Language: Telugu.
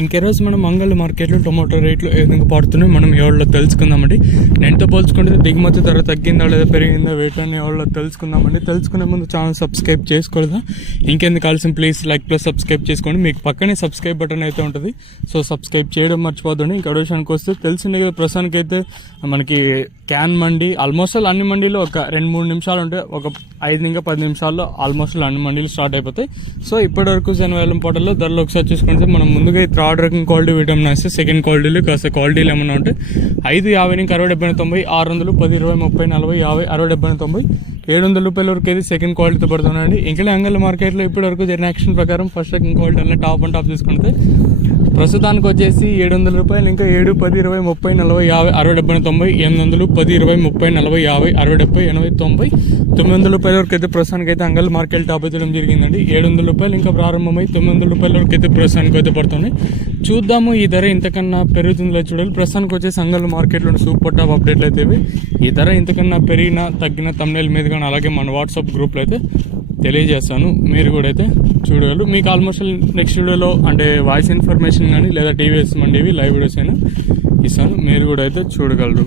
ఇంకే రోజు మనం మంగళ మార్కెట్లో టొమాటో రేట్లు ఏ విధంగా పడుతున్నాయి మనం ఎవరిలో తెలుసుకుందామండి. నేనుతో పోల్చుకుంటే దిగుమతి ధర తగ్గిందా లేదా పెరిగిందా వేటని ఎవరిలో తెలుసుకుందామండి. తెలుసుకునే ముందు ఛానల్ సబ్స్క్రైబ్ చేసుకోలేదా ఇంకెందుకు కావాల్సిన ప్లీజ్ లైక్ ప్లస్ సబ్స్క్రైబ్ చేసుకోండి. మీకు పక్కనే సబ్స్క్రైబ్ బటన్ అయితే ఉంటుంది, సో సబ్స్క్రైబ్ చేయడం మర్చిపోద్దండి. ఇంకా విషయానికి వస్తే తెలిసిందే కదా, ప్రస్తుతానికి అయితే మనకి క్యాన్ మండి ఆల్మోస్ట్ అన్ని మండీలో ఒక 2-3 నిమిషాలు ఉంటే ఒక 5-10 నిమిషాల్లో ఆల్మోస్ట్ అన్ని మండీలు స్టార్ట్ అయిపోతాయి. సో ఇప్పటివరకు జనవేలం పోటల్లో ధరలు ఒకసారి చూసుకుంటే మనం ముందుగా థర్డ్ రకం క్వాలిటీ విటమిన్ వస్తే సెకండ్ క్వాలిటీలు కాస్త క్వాలిటీలు ఏమన్నా ఉంటే 550 నుంచి 60, 70, 90, 600, 10, 20, 30, 40, 50, 60, 70, 90, 700 రూపాయల వరకు అయితే సెకండ్ క్వాలిటీతో పడుతున్నాయండి. ఇంకా అంగళ మార్కెట్లో ఇప్పటి వరకు జరిగిన యాక్షన్ ప్రకారం ఫస్ట్ రకం క్వాలిటీ అన్నీ టాప్ అండ్ టాప్ తీసుకుంటే ప్రస్తుతానికి వచ్చేసి 700 రూపాయలు, ఇంకా 7, 10, 20, 30, 40, 50, 60, 70, 90, 800, 10, 20, 30, 40, 50, 60, 70, 80, 90, 900 రూపాయల వరకు అయితే ప్రస్తుతానికి అయితే అంగళ మార్కెట్ టాప్ అయితే జరిగిందండి. 700 రూపాయలు ఇంకా ప్రారంభమై 900 రూపాయల వరకు అయితే ప్రస్తుతానికి అయితే పడుతున్నాయి. చూద్దాము ఈ ధర ఇంతకన్నా పెరుగుతుందో చూడాలి. ప్రస్తుతానికి వచ్చేసి అంగళ మార్కెట్లో సూపర్ టాప్ అప్డేట్లు అయితే ఈ ధర ఇంతకన్నా పెరిగినా తగ్గిన తమ్నెయిల్ మీద కానీ అలాగే మన వాట్సాప్ గ్రూప్లో అయితే తెలియజేస్తాను, మీరు కూడా అయితే చూడగలరు. మీకు ఆల్మోస్ట్ నెక్స్ట్ వీడియోలో అంటే వాయిస్ ఇన్ఫర్మేషన్ కానీ లేదా టీవీఎస్ మండివి లైవ్ వీడియోస్ అయినా ఇస్తాను, మీరు కూడా అయితే చూడగలరు.